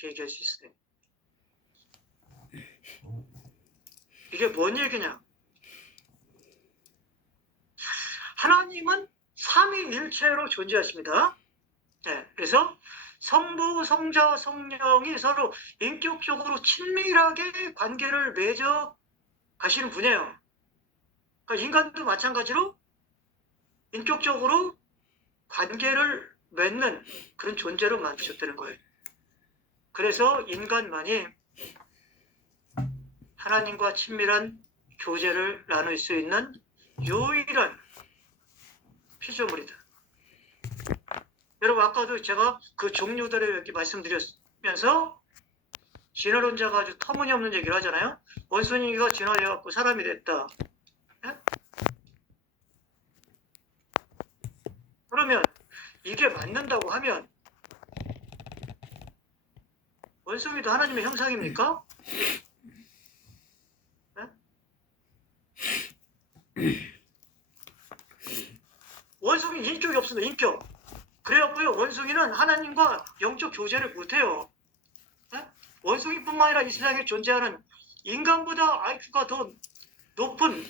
그렇게 얘기할 수 있어요. 이게 뭔 얘기냐? 하나님은 삼위일체로 존재하십니다. 네, 그래서 성부, 성자, 성령이 서로 인격적으로 친밀하게 관계를 맺어 가시는 분이에요. 그러니까 인간도 마찬가지로 인격적으로 관계를 맺는 그런 존재로 만드셨다는 거예요. 그래서 인간만이 하나님과 친밀한 교제를 나눌 수 있는 유일한 피조물이다. 여러분, 아까도 제가 그 종류들을 이렇게 말씀드리면서 진화론자가 아주 터무니없는 얘기를 하잖아요. 원숭이가 진화해갖고 사람이 됐다. 네? 그러면 이게 맞는다고 하면 원숭이도 하나님의 형상입니까? 네? 원숭이 인격이 없습니다. 인격. 그래갖고요, 원숭이는 하나님과 영적 교제를 못해요. 네? 원숭이뿐만 아니라 이 세상에 존재하는 인간보다 IQ가 더 높은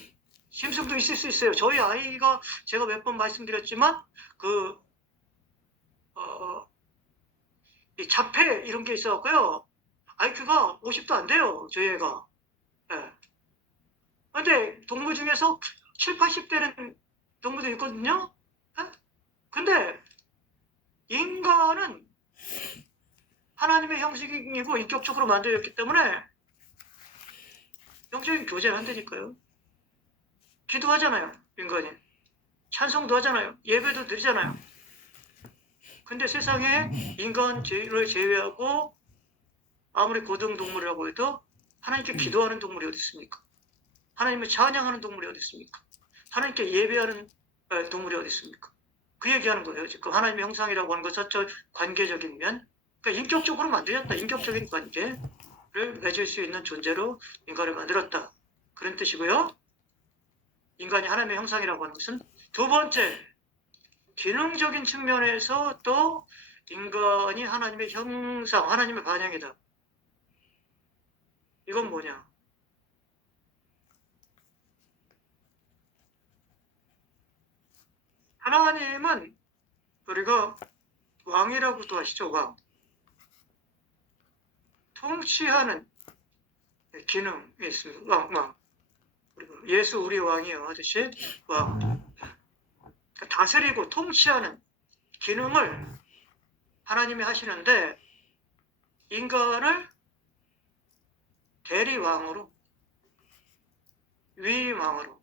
짐승도 있을 수 있어요. 저희 아이가 제가 몇 번 말씀드렸지만 이 자폐 이런 게 있어갖고요, IQ가 50도 안 돼요. 저희 애가. 네. 근데 동물 중에서 7, 80대는 동물도 있거든요. 네? 근데 인간은 하나님의 형식이고 인격적으로 만들어졌기 때문에 영적인 교제를 한다니까요. 기도하잖아요, 인간이. 찬송도 하잖아요. 예배도 드리잖아요. 근데 세상에 인간을 제외하고 아무리 고등동물이라고 해도 하나님께 기도하는 동물이 어디 있습니까? 하나님을 찬양하는 동물이 어디 있습니까? 하나님께 예배하는 동물이 어디 있습니까? 그 얘기하는 거예요. 지금 하나님의 형상이라고 하는 것은 저 관계적인 면, 그러니까 인격적으로 만들었다. 인격적인 관계를 맺을 수 있는 존재로 인간을 만들었다. 그런 뜻이고요. 인간이 하나님의 형상이라고 하는 것은 두 번째, 기능적인 측면에서 또 인간이 하나님의 형상, 하나님의 반영이다. 이건 뭐냐? 하나님은 우리가 왕이라고도 하시죠, 왕. 통치하는 기능이 있습니다. 왕. 예수 우리 왕이요 하듯이 왕. 다스리고 통치하는 기능을 하나님이 하시는데 인간을 대리왕으로, 위왕으로,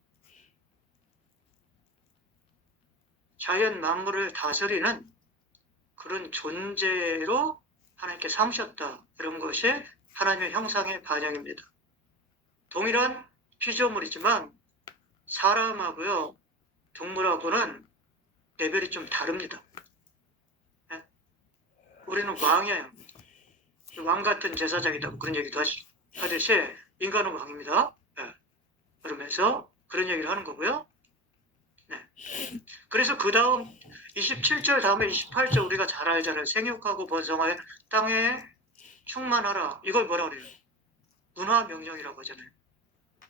자연 만물을 다스리는 그런 존재로 하나님께 삼으셨다. 이런 것이 하나님의 형상의 반영입니다. 동일한 피조물이지만 사람하고요, 동물하고는 레벨이 좀 다릅니다. 네? 우리는 왕이에요. 왕 같은 제사장이다. 그런 얘기도 하듯이 인간은 왕입니다. 네. 그러면서 그런 얘기를 하는 거고요. 네. 그래서 그 다음 27절 다음에 28절 우리가 잘 알잖아요. 생육하고 번성하여 땅에 충만하라. 이걸 뭐라 그래요? 문화 명령이라고 하잖아요.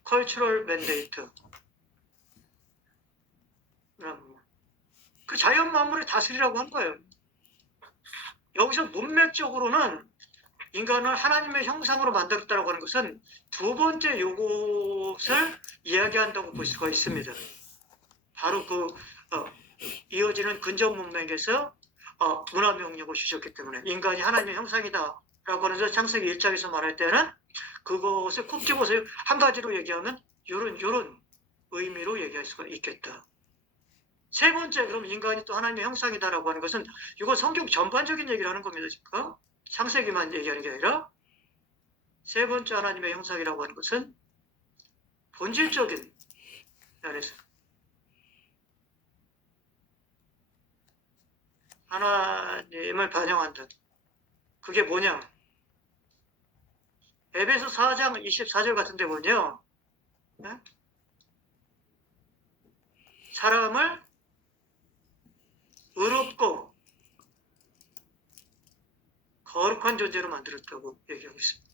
Cultural Mandate. 그 자연 만물을 다스리라고 한 거예요. 여기서 문맥적으로는 인간을 하나님의 형상으로 만들었다고 하는 것은 두 번째 요것을 이야기한다고 볼 수가 있습니다. 바로 이어지는 근접 문맥에서 문화 명령을 주셨기 때문에 인간이 하나님의 형상이다 라고 하면서 창세기 1장에서 말할 때는 그것을 콕 집어서 한 가지로 얘기하면 요런 의미로 얘기할 수가 있겠다. 세 번째, 그럼 인간이 또 하나님의 형상이다라고 하는 것은 이거 성경 전반적인 얘기를 하는 겁니다. 지금 창세기만 얘기하는 게 아니라 세 번째 하나님의 형상이라고 하는 것은 본질적인 면에서 하나님을 반영한다. 그게 뭐냐? 에베소 4장 24절 같은 데 보면요. 네? 사람을 의롭고 거룩한 존재로 만들었다고 얘기하고 있습니다.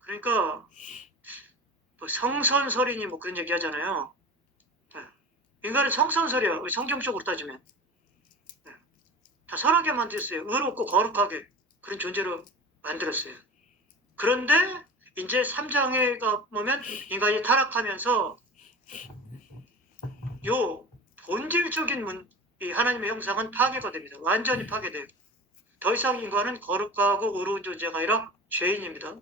그러니까 뭐 성선설이니 뭐 그런 얘기 하잖아요. 네. 인간은 성선설이야. 성경적으로 따지면. 네. 다 선하게 만들었어요. 의롭고 거룩하게 그런 존재로 만들었어요. 그런데 이제 3장에 가보면 인간이 타락하면서 요 본질적인 이 하나님의 형상은 파괴가 됩니다. 완전히 파괴돼요. 더 이상 인간은 거룩하고 의로운 존재가 아니라 죄인입니다.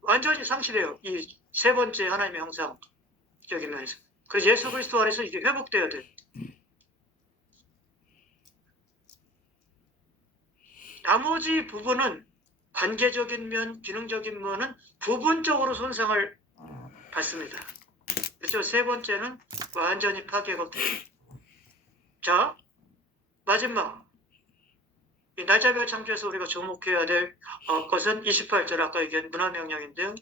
완전히 상실해요. 이 세 번째 하나님의 형상적인 면에서. 그래서 예수 그리스도 안에서 이게 회복돼야 돼요. 나머지 부분은 관계적인 면, 기능적인 면은 부분적으로 손상을 받습니다. 그렇죠? 세 번째는 완전히 파괴가 돼요. 자, 마지막. 이 날짜별 창조에서 우리가 주목해야 될 것은 28절 아까 얘기한 문화명령인데요.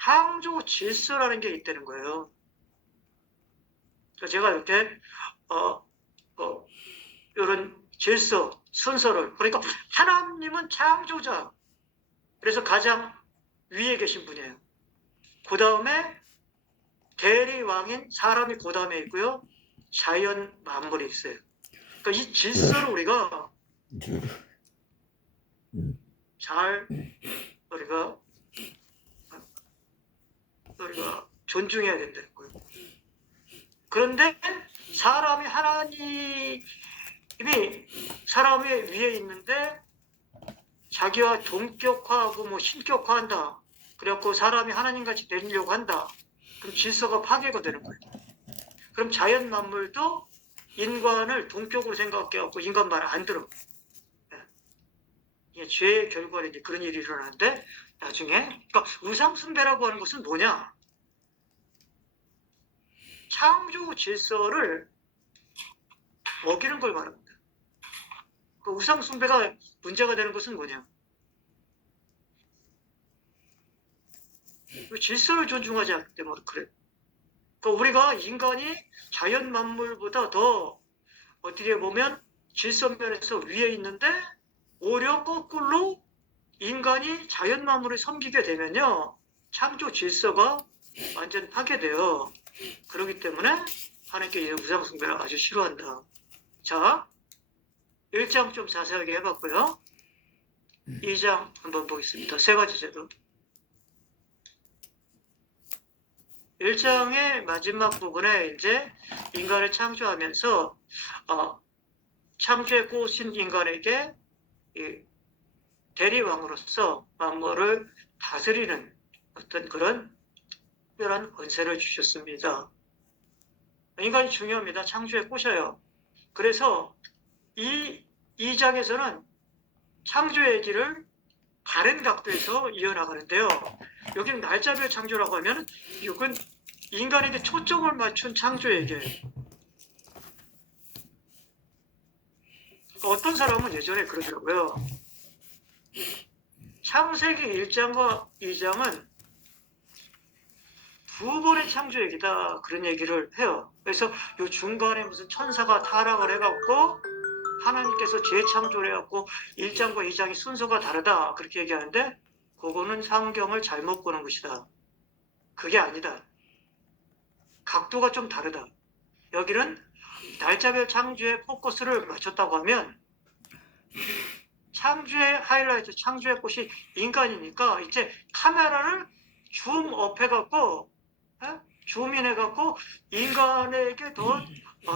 창조 질서라는 게 있다는 거예요. 제가 이렇게 이런 질서, 순서를 그러니까 하나님은 창조자. 그래서 가장 위에 계신 분이에요. 그 다음에 대리왕인 사람이 그 다음에 있고요. 자연 만물이 있어요. 그러니까 이 질서를 우리가 잘 우리가 존중해야 된다는 거예요. 그런데 사람이 하나님이 사람 위에 있는데 자기와 동격화하고 뭐 신격화한다. 그래갖고 사람이 하나님같이 되려고 한다. 그럼 질서가 파괴가 되는 거예요. 그럼 자연 만물도 인간을 동격으로 생각해갖고 인간 말을 안 들어. 이게 죄의 결과로 이제 그런 일이 일어나는데 나중에 그러니까 우상숭배라고 하는 것은 뭐냐? 창조 질서를 어기는 걸 말합니다. 그 우상숭배가 문제가 되는 것은 뭐냐? 질서를 존중하지 않기 때문에 그래. 그러니까 우리가 인간이 자연 만물보다 더 어떻게 보면 질서 면에서 위에 있는데 오히려 거꾸로 인간이 자연 만물을 섬기게 되면요. 창조 질서가 완전 파괴돼요. 그렇기 때문에 하나님께 우상숭배를 아주 싫어한다. 자, 1장 좀 자세하게 해봤고요. 2장 한번 보겠습니다. 세 가지 제도. 1장의 마지막 부분에 이제 인간을 창조하면서 창조에 꼬신 인간에게 대리왕으로서 만물을 다스리는 어떤 그런 특별한 권세를 주셨습니다. 인간이 중요합니다. 창조에 꼬셔요. 그래서 이 2장에서는 창조 얘기를 다른 각도에서 이어나가는데요. 여기는 날짜별 창조라고 하면 이건 인간에게 초점을 맞춘 창조 얘기예요. 어떤 사람은 예전에 그러더라고요. 창세기 1장과 2장은 두 번의 창조 얘기다 그런 얘기를 해요. 그래서 이 중간에 무슨 천사가 타락을 해갖고 하나님께서 재창조를 해갖고 1장과 2장이 순서가 다르다 그렇게 얘기하는데 그거는 성경을 잘못 보는 것이다. 그게 아니다. 각도가 좀 다르다. 여기는 날짜별 창조에 포커스를 맞췄다고 하면 창조의 하이라이트, 창조의 꽃이 인간이니까 이제 카메라를 줌업 해갖고 줌인 해갖고 인간에게 더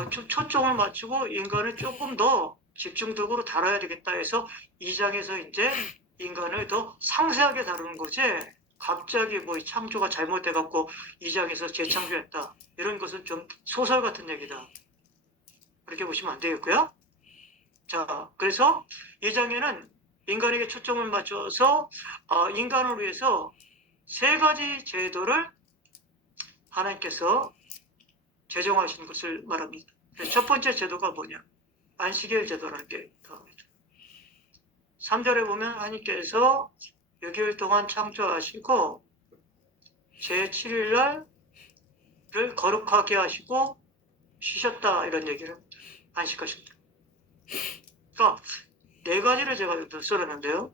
초점을 맞추고 인간을 조금 더 집중적으로 다뤄야 되겠다 해서 2장에서 이제 인간을 더 상세하게 다루는 거지 갑자기 뭐 창조가 잘못돼갖고 2장에서 재창조했다 이런 것은 좀 소설 같은 얘기다 그렇게 보시면 안 되겠고요. 자, 그래서 2장에는 인간에게 초점을 맞춰서 인간을 위해서 세 가지 제도를 하나님께서 제정하신 것을 말합니다. 첫 번째 제도가 뭐냐? 안식일 제도라는 게 나옵니다. 3절에 보면 하나님께서 6일 동안 창조하시고 제7일 날을 거룩하게 하시고 쉬셨다 이런 얘기를 안식하셨다. 그러니까 네 가지를 제가 여기서 써놨는데요.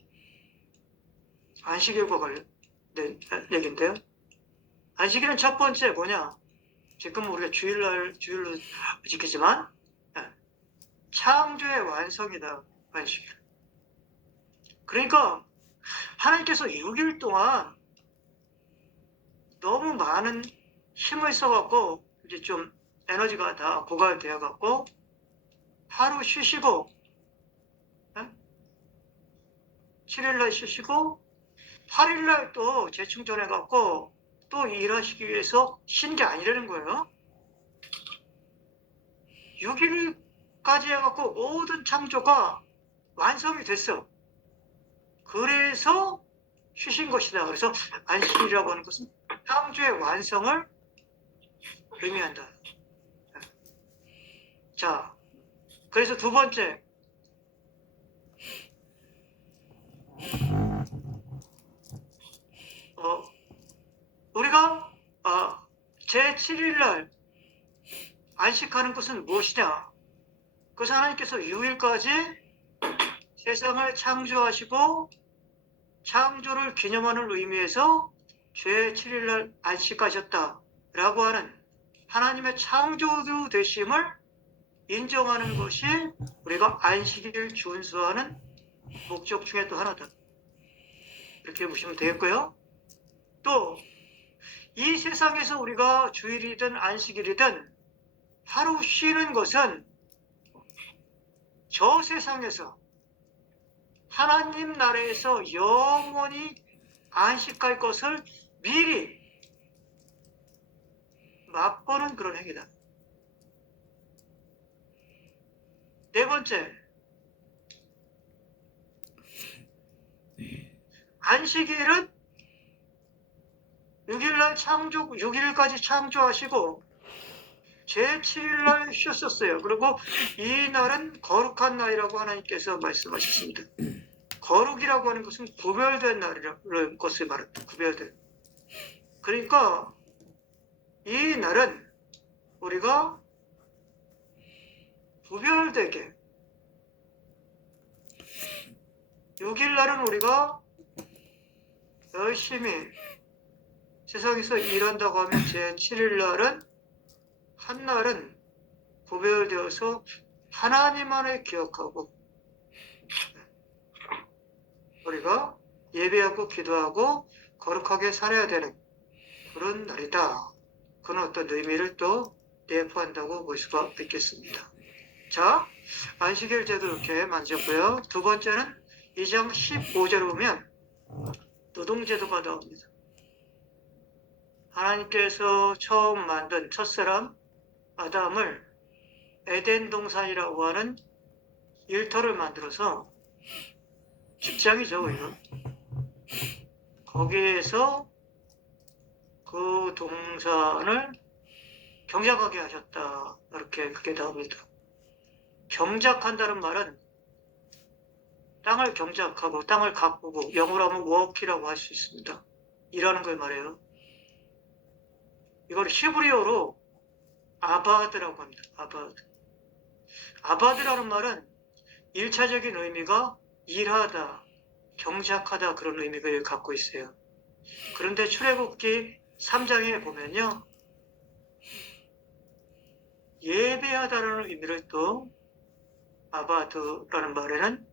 안식일과 관련된 얘기인데요. 안식일은 첫 번째 뭐냐? 지금 우리가 주일로 지키지만 창조의 완성이다. 안식일. 그러니까 하나님께서 6일 동안 너무 많은 힘을 써갖고 이제 좀 에너지가 다 고갈되어갖고 하루 쉬시고 7일날 쉬시고 8일날 또 재충전해갖고 또 일하시기 위해서 쉰 게 아니라는 거예요. 6일까지 해갖고 모든 창조가 완성이 됐어. 그래서 쉬신 것이다. 그래서 안식이라고 하는 것은 창조의 완성을 의미한다. 자, 그래서 두 번째, 우리가 제7일 날 안식하는 것은 무엇이냐? 그래서 하나님께서 6일까지 세상을 창조하시고 창조를 기념하는 의미에서 제7일 날 안식하셨다라고 하는 하나님의 창조주 되심을 인정하는 것이 우리가 안식일을 준수하는 목적 중에 또 하나다. 이렇게 보시면 되겠고요. 또 이 세상에서 우리가 주일이든 안식일이든 하루 쉬는 것은 저 세상에서 하나님 나라에서 영원히 안식할 것을 미리 맛보는 그런 행위다. 네 번째, 안식일은 6일까지 창조하시고 제7일날 쉬었었어요. 그리고 이 날은 거룩한 날이라고 하나님께서 말씀하셨습니다. 거룩이라고 하는 것은 구별된 날이라는 것을 말합니다. 구별된. 그러니까 이 날은 우리가 구별되게 6일날은 우리가 열심히 세상에서 일한다고 하면 제7일날은 한 날은 구별되어서 하나님만을 기억하고 우리가 예배하고 기도하고 거룩하게 살아야 되는 그런 날이다. 그런 어떤 의미를 또 내포한다고 볼 수가 있겠습니다. 자, 안식일 제도 이렇게 만졌고요. 두 번째는 2장 15절에 보면 노동제도가 나옵니다. 하나님께서 처음 만든 첫사람 아담을 에덴 동산이라고 하는 일터를 만들어서 직장이죠, 이거. 거기에서 그 동산을 경작하게 하셨다. 이렇게 그게 나옵니다. 경작한다는 말은 땅을 경작하고 땅을 가꾸고 영어로 하면 워키라고 할 수 있습니다. 일하는 걸 말해요. 이걸 히브리어로 아바드라고 합니다. 아바드라는 말은 1차적인 의미가 일하다, 경작하다 그런 의미를 갖고 있어요. 그런데 출애굽기 3장에 보면요. 예배하다라는 의미를 또 아바드라는 말에는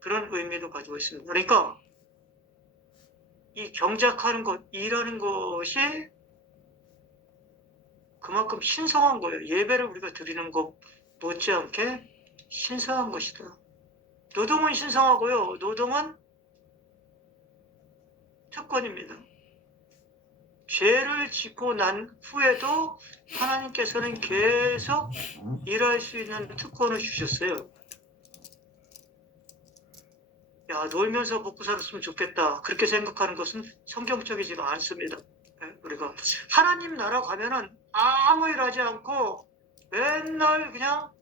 그런 의미도 가지고 있습니다. 그러니까 이 경작하는 것, 일하는 것이 그만큼 신성한 거예요. 예배를 우리가 드리는 것 못지않게 신성한 것이다. 노동은 신성하고요. 노동은 특권입니다. 죄를 짓고 난 후에도 하나님께서는 계속 일할 수 있는 특권을 주셨어요. 야, 놀면서 먹고 살았으면 좋겠다. 그렇게 생각하는 것은 성경적이지가 않습니다. 우리가 하나님 나라 가면은 아무 일 하지 않고 맨날 그냥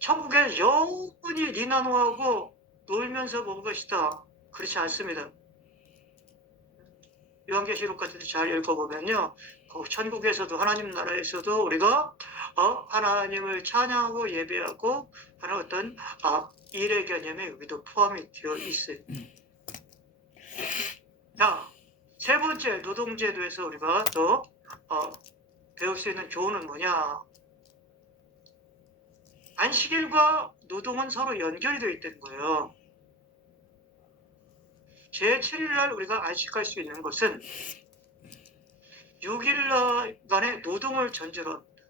천국에 영원히 니나노하고 놀면서 먹을 것이다. 그렇지 않습니다. 요한계시록 같은 데 잘 읽어보면요. 천국에서도 하나님 나라에서도 우리가 하나님을 찬양하고 예배하고 하는 어떤 일의 개념이 여기도 포함이 되어 있어요. 자, 세 번째 노동제도에서 우리가 또 배울 수 있는 교훈은 뭐냐? 안식일과 노동은 서로 연결이 되어 있다는 거예요. 제7일 날 우리가 안식할 수 있는 것은 6일간의 노동을 전제로 합니다.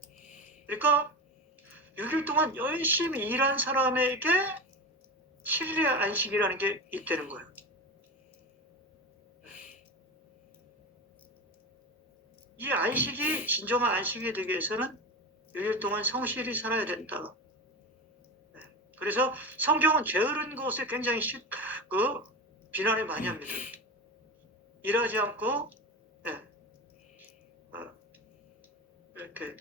그러니까 6일 동안 열심히 일한 사람에게 7일의 안식이라는 게 있다는 거예요. 이 안식이 진정한 안식이 되기 위해서는 6일 동안 성실히 살아야 된다. 그래서 성경은 게으른 것에 굉장히 비난을 많이 합니다. 일하지 않고 이렇게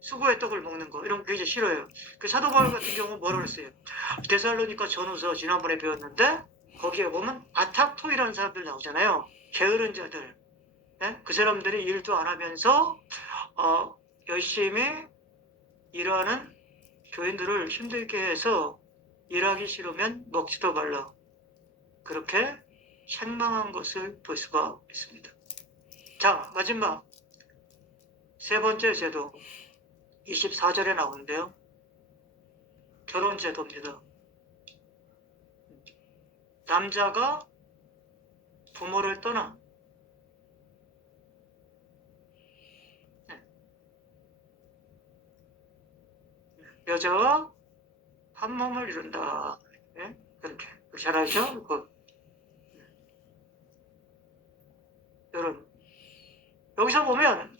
수고의 떡을 먹는 거 이런 거 굉장히 싫어요. 그 사도 바울 같은 경우 뭐라고 했어요? 데살로니가 전후서 지난번에 배웠는데 거기에 보면 아탁토이라는 사람들 나오잖아요. 게으른 자들. 그 사람들이 일도 안 하면서 열심히 일하는 교인들을 힘들게 해서 일하기 싫으면 먹지도 말라. 그렇게 책망한 것을 볼 수가 있습니다. 자, 마지막 세 번째 제도 24절에 나오는데요. 결혼 제도입니다. 남자가 부모를 떠나 여자가 한 몸을 이룬다. 그렇게 잘 알죠? 여러분 여기서 보면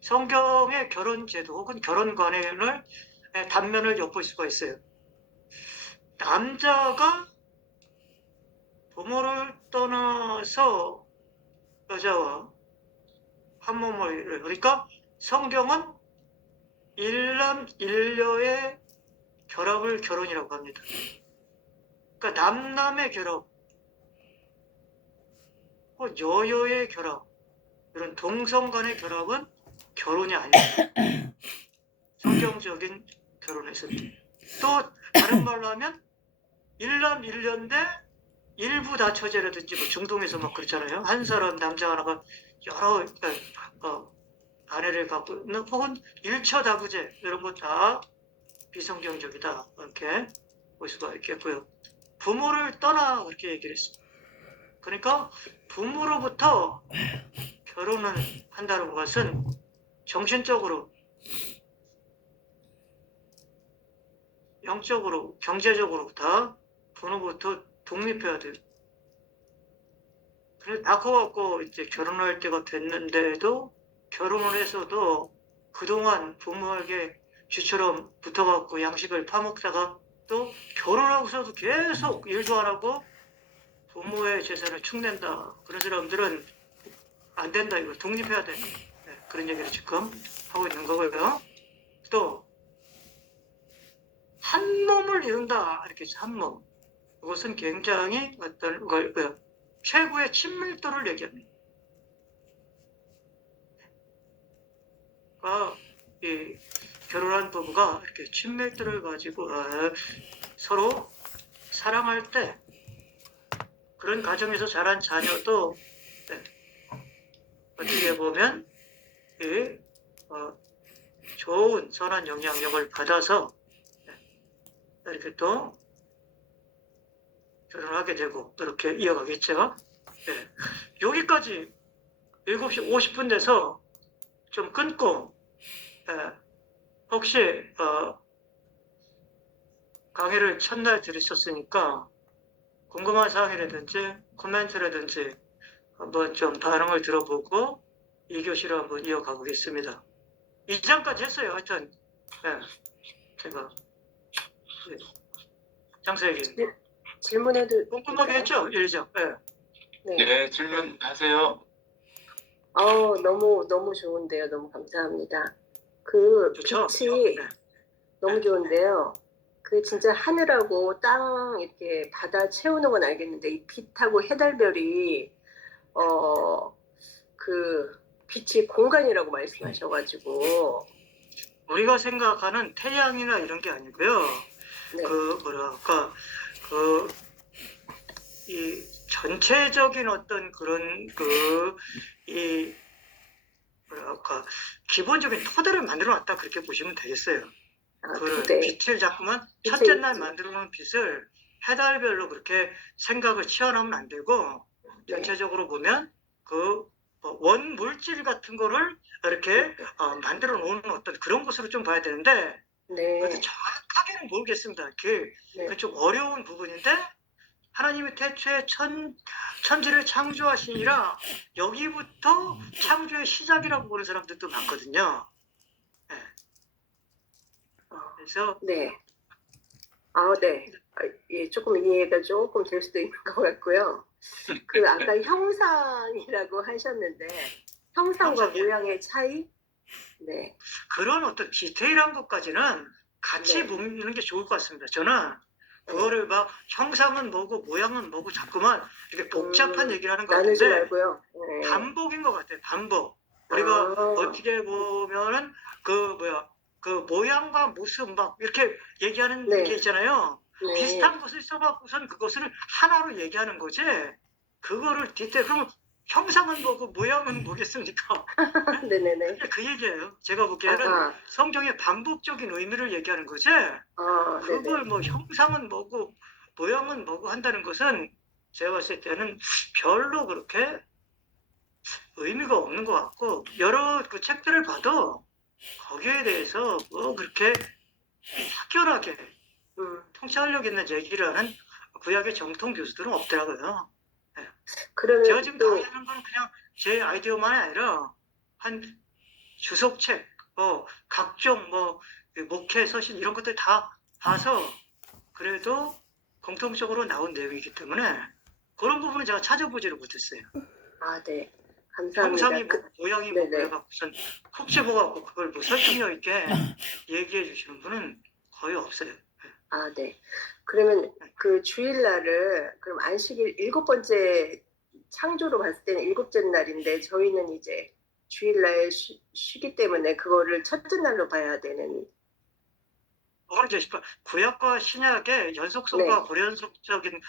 성경의 결혼 제도 혹은 결혼 관행을 단면을 엿볼 수가 있어요. 남자가 부모를 떠나서 여자와 한 몸을 이룬다. 그러니까 성경은 일남일녀의 결합을 결혼이라고 합니다. 그러니까 남남의 결합, 혹은 여여의 결합, 이런 동성 간의 결합은 결혼이 아닙니다. 성경적인 결혼에서는. 또 다른 말로 하면 일남일녀인데 일부 다처제라든지 뭐 중동에서 막 그렇잖아요. 한 사람 남자 하나가 여러 아내를 갖고 있는 혹은 일처다부제 이런 거 다 비성경적이다 이렇게 볼 수가 있겠고요. 부모를 떠나 그렇게 얘기를 했습니다. 그러니까 부모로부터 결혼을 한다는 것은 정신적으로, 영적으로, 경제적으로 다 부모부터 독립해야 돼요. 그래서 다 커갖고 이제 결혼할 때가 됐는데도 결혼을 해서도 그동안 부모에게 쥐처럼 붙어갖고 양식을 파먹다가 또 결혼하고서도 계속 일도 안 하고 부모의 재산을 축낸다. 그런 사람들은 안 된다. 이거 독립해야 된다. 그런 얘기를 지금 하고 있는 거고요. 또 한 몸을 이룬다. 이렇게 해서 한 몸. 그것은 굉장히 어떤 걸 최고의 친밀도를 얘기합니다. 이 결혼한 부부가 이렇게 친밀도를 가지고 서로 사랑할 때 그런 가정에서 자란 자녀도 어떻게 보면 좋은 선한 영향력을 받아서 이렇게 또 결혼하게 되고 이렇게 이어가겠죠. 여기까지 7시 50분 돼서 좀 끊고 혹시 강의를 첫날 들으셨으니까 궁금한 사항이라든지 코멘트라든지 한번 좀 반응을 들어보고 2교시로 한번 이어가 보겠습니다. 2장까지 했어요. 하여튼 제가 장사에게 질문해도 궁금하게 했죠? 1장. 네, 질문하세요. 너무 좋은데요. 너무 감사합니다. 그 좋죠? 빛이 너무 좋은데요. 그 진짜 하늘하고 땅 이렇게 바다 채우는 건 알겠는데 이 빛하고 해달별이 그 빛이 공간이라고 말씀하셔가지고 우리가 생각하는 태양이나 이런 게 아니고요. 네, 그 뭐랄까 그 이 전체적인 어떤 그런 이 뭐랄까 기본적인 토대를 만들어 놨다 그렇게 보시면 되겠어요. 그거를 토대 빛을 자꾸만 빛의 첫째 날 입지. 만들어 놓은 빛을 해달별로 그렇게 생각을 치환하면 안 되고 네. 전체적으로 보면 그 원물질 같은 거를 이렇게 만들어 놓은 어떤 그런 것으로 좀 봐야 되는데 네, 그것도 정확하게는 모르겠습니다. 네. 그 좀 어려운 부분인데 하나님이 태초에 천지를 창조하시니라 여기부터 창조의 시작이라고 보는 사람들도 많거든요. 네. 그래서 네. 네. 예, 조금 이해가 조금 될 수도 있는 것 같고요. 그 아까 형상이라고 하셨는데 형상과 형상이요. 모양의 차이? 네. 그런 어떤 디테일한 것까지는 같이 네. 보는 게 좋을 것 같습니다. 저는 그거를 막 형상은 뭐고 모양은 뭐고 자꾸만 이렇게 복잡한 얘기를 하는 것 나누지 같은데 말고요. 네. 반복인 것 같아요. 반복. 우리가 어떻게 보면은 그 모양과 모습 막 이렇게 얘기하는 네. 게 있잖아요. 네. 비슷한 것을 써갖고선 그것을 하나로 얘기하는 거지. 그거를 디테일 그러면 형상은 뭐고 모양은 뭐겠습니까? 네네네. 그 얘기예요. 제가 보기에는 성경의 반복적인 의미를 얘기하는 거지. 그걸 네네. 뭐 형상은 뭐고 모양은 뭐고 한다는 것은 제가 봤을 때는 별로 그렇게 의미가 없는 것 같고 여러 그 책들을 봐도 거기에 대해서 뭐 그렇게 확연하게 통찰력 있는 얘기를 하는 구약의 정통 교수들은 없더라고요. 그러면 제가 지금 또 강의하는 건 그냥 제 아이디어만이 아니라 한 주석책, 각종 목회 서신 이런 것들 다 봐서 그래도 공통적으로 나온 내용이기 때문에 그런 부분은 제가 찾아보지를 못했어요. 네. 감사합니다. 형상이 뭐 모양이 뭐 네네. 무슨 콕 집어갖고 그걸 뭐 설득력 있게 얘기해 주시는 분은 거의 없어요. 네. 그러면 그 주일날을 그럼 안식일 7번째 창조로 봤을 때는 7째 날인데 저희는 이제 주일날 쉬기 때문에 그거를 첫째 날로 봐야 되는. 그건 이제 구약과 신약의 연속성과 불연속적인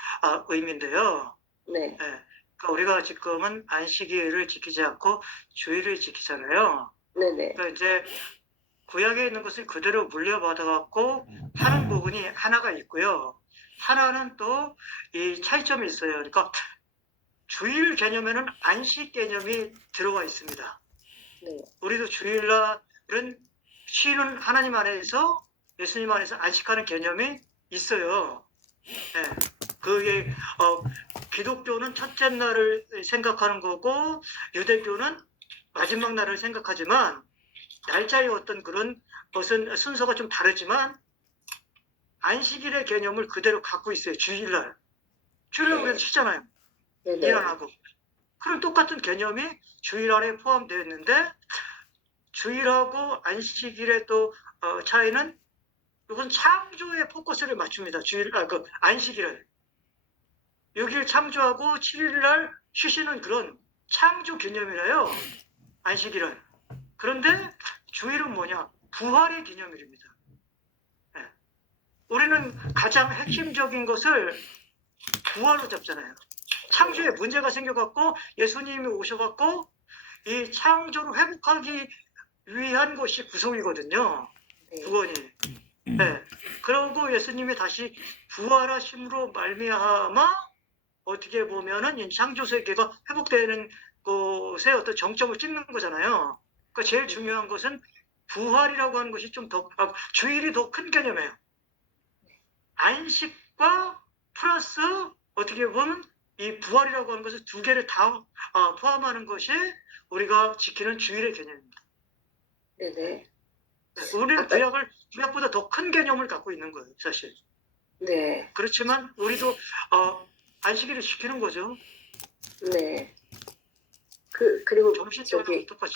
의미인데요. 네. 그러니까 우리가 지금은 안식일을 지키지 않고 주일을 지키잖아요. 네네. 그러니까 이제 구약에 있는 것을 그대로 물려받아갖고 하는 부분이 하나가 있고요. 하나는 또 이 차이점이 있어요. 그러니까 주일 개념에는 안식 개념이 들어가 있습니다. 네. 우리도 주일날은 쉬는 하나님 안에서 예수님 안에서 안식하는 개념이 있어요. 네. 그게 기독교는 첫째 날을 생각하는 거고 유대교는 마지막 날을 생각하지만 날짜의 어떤 그런 것은 순서가 좀 다르지만 안식일의 개념을 그대로 갖고 있어요. 주일날. 주일날 우리가 쉬잖아요. 네네. 일 안 하고. 그런 똑같은 개념이 주일 안에 포함되어 있는데 주일하고 안식일의 또 차이는 이건 창조의 포커스를 맞춥니다. 그 안식일은 6일 창조하고 7일날 쉬시는 그런 창조 기념이라요. 안식일은. 그런데 주일은 뭐냐? 부활의 기념일입니다. 네. 우리는 가장 핵심적인 것을 부활로 잡잖아요. 창조에 문제가 생겨갖고 예수님이 오셔갖고 이 창조를 회복하기 위한 것이 구속이거든요. 구원이. 네. 그러고 예수님이 다시 부활하심으로 말미암아 어떻게 보면은 이 창조 세계가 회복되는 것에 어떤 정점을 찍는 거잖아요. 그러니까 제일 중요한 것은 부활이라고 하는 것이 좀 더 주일이 더 큰 개념이에요. 안식과 플러스 어떻게 보면 이 부활이라고 하는 것을 두 개를 다 포함하는 것이 우리가 지키는 주일의 개념입니다. 네네. 우리는 구약보다 더 큰 개념을 갖고 있는 거예요, 사실. 네. 그렇지만 우리도 안식일을 지키는 거죠. 네. 그리고 정신적으로 똑같이.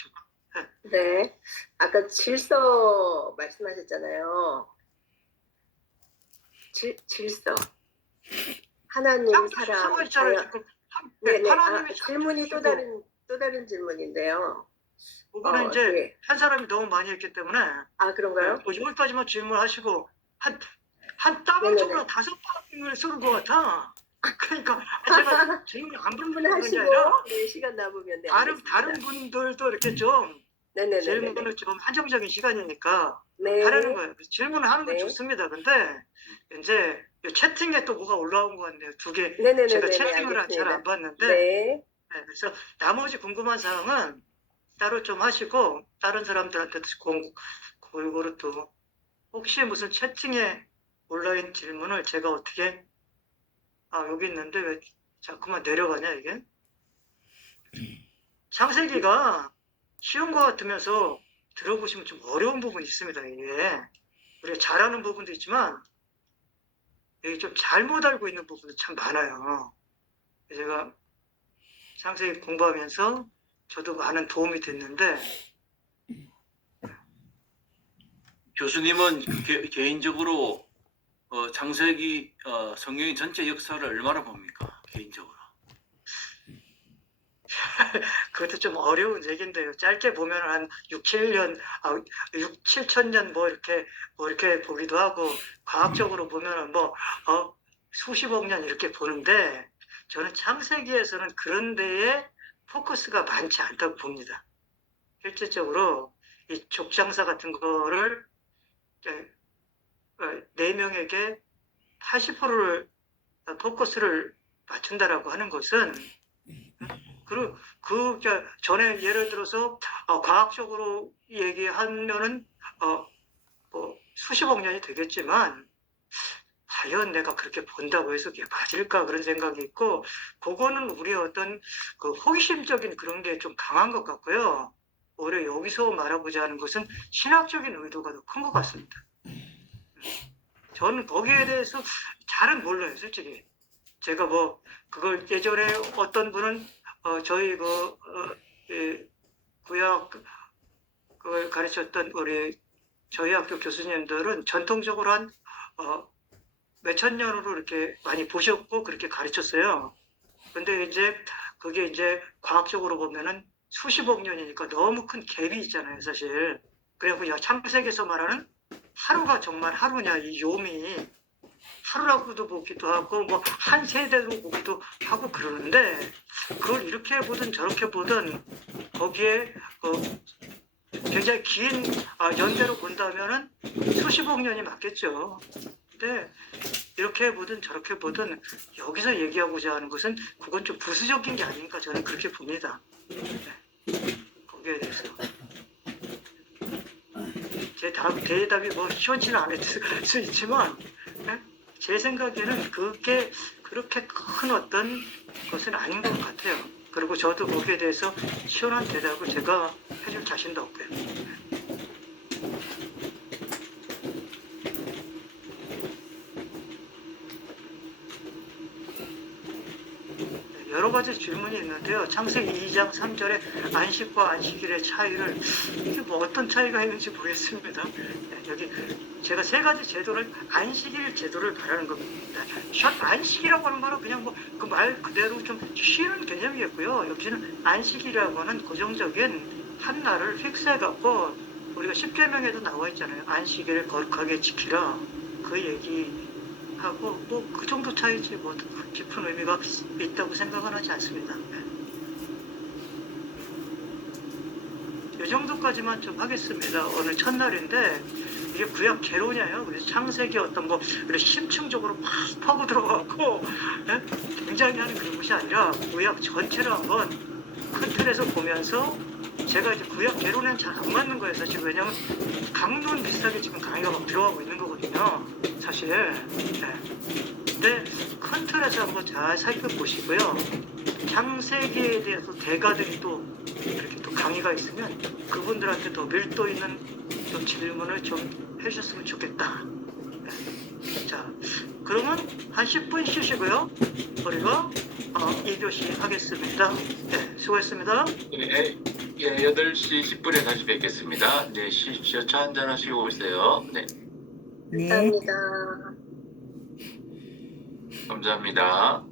네. 아까 질서 말씀하셨잖아요. 질서, 하나님, 사람, 상황 자연. 있잖아요. 지금 네네. 하나님의 질문이 또 다른 질문인데요. 그거는 이제 네. 한 사람이 너무 많이 했기 때문에 그런가요? 뭐 여기까지만 질문하시고 한 따방쪽으로 네네네. 5방을 쏘는 것 같아. 그러니까 제가 질문 안 질문 받는 게 하시고 아니라 네, 시간 남으면 네, 다른 알겠습니다. 분들도 이렇게 좀 네네네네. 질문을 좀 한정적인 시간이니까 네. 하라는 거예요. 질문을 하는 건 네. 좋습니다. 근데 이제 채팅에 또 뭐가 올라온 것 같네요. 두 개. 네네네네. 제가 채팅을 잘 알겠습니다. 안 봤는데 네. 그래서 나머지 궁금한 사항은 따로 좀 하시고 다른 사람들한테도 골고루 또 혹시 무슨 채팅에 온라인 질문을 제가 어떻게 여기 있는데 왜 자꾸만 내려가냐 이게 창세기가 쉬운 것 같으면서 들어보시면 좀 어려운 부분이 있습니다. 이게 우리가 잘하는 부분도 있지만 이게 좀 잘못 알고 있는 부분도 참 많아요. 제가 창세기 공부하면서 저도 많은 도움이 됐는데 교수님은 개인적으로 창세기 성경의 전체 역사를 얼마나 봅니까? 개인적으로. 그것도 좀 어려운 얘기인데요. 짧게 보면 한 6, 7년, 6, 7천 년 뭐 이렇게 보기도 하고, 과학적으로 보면은 수십억 년 이렇게 보는데, 저는 창세기에서는 그런 데에 포커스가 많지 않다고 봅니다. 실질적으로 이 족장사 같은 거를 4명에게 80%를 포커스를 맞춘다라고 하는 것은 그리고 전에 예를 들어서 과학적으로 얘기하면은 뭐 수십억 년이 되겠지만 과연 내가 그렇게 본다고 해서 그게 맞을까 그런 생각이 있고 그거는 우리의 어떤 그 호기심적인 그런 게 좀 강한 것 같고요. 오히려 여기서 말하고자 하는 것은 신학적인 의도가 더 큰 것 같습니다. 저는 거기에 대해서 잘은 몰라요, 솔직히. 제가 뭐 그걸 예전에 어떤 분은 저희 구약 그걸 가르쳤던 저희 학교 교수님들은 전통적으로 한 몇천 년으로 이렇게 많이 보셨고 그렇게 가르쳤어요. 근데 이제 그게 이제 과학적으로 보면은 수십억 년이니까 너무 큰 갭이 있잖아요, 사실. 그래갖고 창세기에서 말하는 하루가 정말 하루냐, 이 요미 하루라고도 보기도 하고 뭐 한 세대로 보기도 하고 그러는데 그걸 이렇게 보든 저렇게 보든 거기에 굉장히 긴 연대로 본다면은 수십억 년이 맞겠죠. 근데 이렇게 보든 저렇게 보든 여기서 얘기하고자 하는 것은 그건 좀 부수적인 게 아닌가 저는 그렇게 봅니다. 네. 거기에 대해서 제 대답이 뭐 시원치는 않을 수 있지만 네? 제 생각에는 그게 그렇게 큰 어떤 것은 아닌 것 같아요. 그리고 저도 거기에 대해서 시원한 대답을 제가 해줄 자신도 없고요. 여러 가지 질문이 있는데요. 창세기 2장 3절에 안식과 안식일의 차이를 이게 뭐 어떤 차이가 있는지 모르겠습니다. 여기 제가 세 가지 제도를 안식일 제도를 말하는 겁니다. 안식이라고 하는 말은 그냥 뭐 그 말 그대로 좀 쉬는 개념이겠고요. 여기는 안식이라고 하는 고정적인 한 날을 픽스해 갖고 우리가 십계명에도 나와 있잖아요. 안식일을 거룩하게 지키라 그 얘기. 하고 뭐 그 정도 차이지 뭐 깊은 의미가 있다고 생각은 하지 않습니다. 이 정도까지만 좀 하겠습니다. 오늘 첫날인데 이게 구약 개론이에요. 그래서 창세기 어떤 뭐 심층적으로 막 파고 들어가고 굉장히 하는 그런 것이 아니라 구약 전체를 한번 큰 틀에서 보면서 제가 이제 구약 개론에는 잘 안 맞는 거예요. 사실 왜냐하면 강론 비슷하게 지금 강의가 막 들어가고 있는 거거든요. 사실. 근데 큰 틀에서 한번 잘 살펴보시고요. 창세기에 대해서 대가들이 또 이렇게 또 강의가 있으면 그분들한테 더 밀도 있는 좀 질문을 좀 해주셨으면 좋겠다. 자, 그러면 한 10분 쉬시고요. 우리가 2교시 하겠습니다. 네, 수고했습니다. 네, 8시 10분에 다시 뵙겠습니다. 네, 쉬십시오. 차 한잔 하시고 오세요. 네. 감사합니다. 감사합니다.